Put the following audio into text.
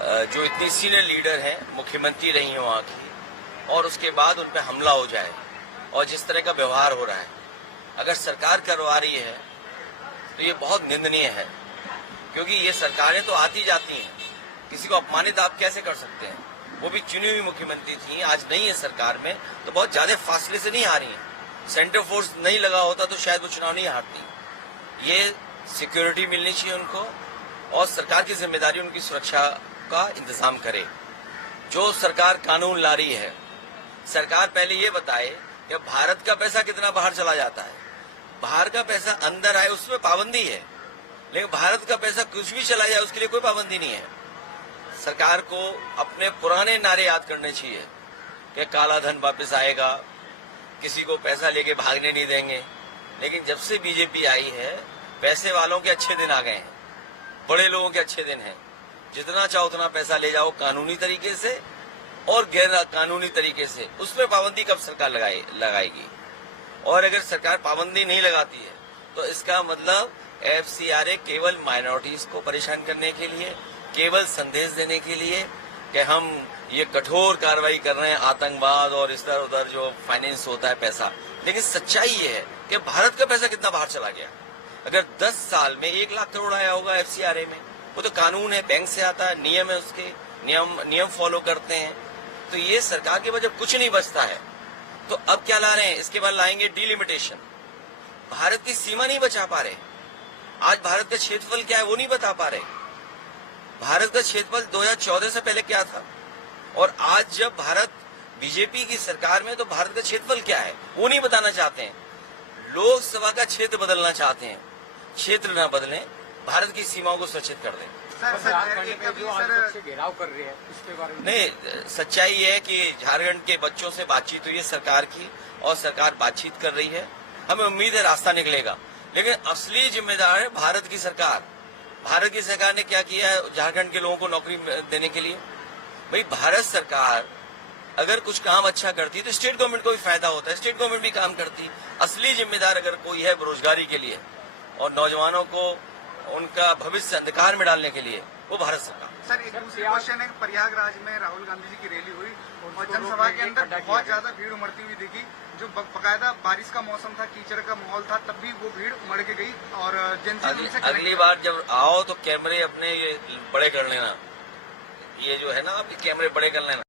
जो इतनी senior leader हैं, मुख्यमंत्री रही हैं वहाँ की, और उसके बाद उन पर हमला हो जाए और जिस तरह का व्यवहार हो रहा है, अगर सरकार करवा रही है तो ये बहुत निंदनीय है। क्योंकि ये सरकारें तो आती जाती हैं, किसी को अपमानित आप कैसे कर सकते हैं? वो भी चुनी हुई मुख्यमंत्री थी, आज नहीं है सरकार में, तो बहुत ज्यादा फासले से नहीं आ रही हैं। सेंटर फोर्स नहीं लगा होता तो शायद वो चुनाव नहीं हारती। ये सिक्योरिटी मिलनी चाहिए उनको, और सरकार की जिम्मेदारी उनकी सुरक्षा का इंतजाम करे। जो सरकार कानून ला रही है, सरकार पहले ये बताए कि भारत का पैसा कितना बाहर चला जाता है। बाहर का पैसा अंदर आए उसमें पाबंदी है, लेकिन भारत का पैसा कुछ भी चला जाए उसके लिए कोई पाबंदी नहीं है। सरकार को अपने पुराने नारे याद करने चाहिए कि काला धन वापस आएगा, किसी को पैसा लेके भागने नहीं देंगे। लेकिन जब से बीजेपी आई है, पैसे वालों के अच्छे दिन आ गए हैं, बड़े लोगों के अच्छे दिन हैं। जितना चाहो उतना पैसा ले जाओ कानूनी तरीके से और गैर कानूनी तरीके से, उसमें पाबंदी कब सरकार लगाएगी? और अगर सरकार पाबंदी नहीं लगाती है तो इसका मतलब FCRA केवल माइनॉरिटीज को परेशान करने के लिए, केवल संदेश देने के लिए कि हम ये कठोर कार्रवाई कर रहे हैं आतंकवाद और इधर उधर जो फाइनेंस होता है पैसा। लेकिन सच्चाई ये है कि भारत का पैसा कितना बाहर चला गया। अगर 10 साल में 1 लाख करोड़ आया होगा FCRA में, वो तो कानून है, बैंक से आता है, नियम है, उसके नियम फॉलो करते हैं। तो ये सरकार के बाद जब कुछ नहीं बचता है तो अब क्या ला रहे हैं? इसके बाद लाएंगे डिलिमिटेशन। भारत की सीमा नहीं बचा पा रहे। आज भारत का क्षेत्रफल क्या है वो नहीं बता पा रहे। भारत का क्षेत्रफल 2014 से पहले क्या था, और आज जब भारत बीजेपी की सरकार में तो भारत का क्षेत्रफल क्या है वो नहीं बताना चाहते हैं। लोकसभा का क्षेत्र बदलना चाहते हैं, क्षेत्र ना बदलें, भारत की सीमाओं को सुरक्षित कर दें। घेराव कर रही है इसके बारे में नहीं, सच्चाई ये है कि झारखंड के बच्चों से बातचीत हुई है सरकार की, और सरकार बातचीत कर रही है। हमें उम्मीद है रास्ता निकलेगा, लेकिन असली जिम्मेदार है भारत की सरकार। भारत की सरकार ने क्या किया है झारखंड के लोगों को नौकरी देने के लिए? भाई, भारत सरकार अगर कुछ काम अच्छा करती तो स्टेट गवर्नमेंट को भी फायदा होता है, स्टेट गवर्नमेंट भी काम करती। असली जिम्मेदार अगर कोई है बेरोजगारी के लिए और नौजवानों को उनका भविष्य अंधकार में डालने के लिए, वो भारत सरकार। सर, एक दूसरी क्वेश्चन है, प्रयागराज में राहुल गांधी जी की रैली हुई और जनसभा के अंदर बहुत ज्यादा भीड़ उमड़ती हुई दिखी। जो बकायदा बारिश का मौसम था, कीचड़ का माहौल था, तब भी वो भीड़ उमड़ के गई। और अगली बार जब आओ तो कैमरे अपने ये बड़े कर लेना, ये जो है ना, आप कैमरे बड़े कर लेना।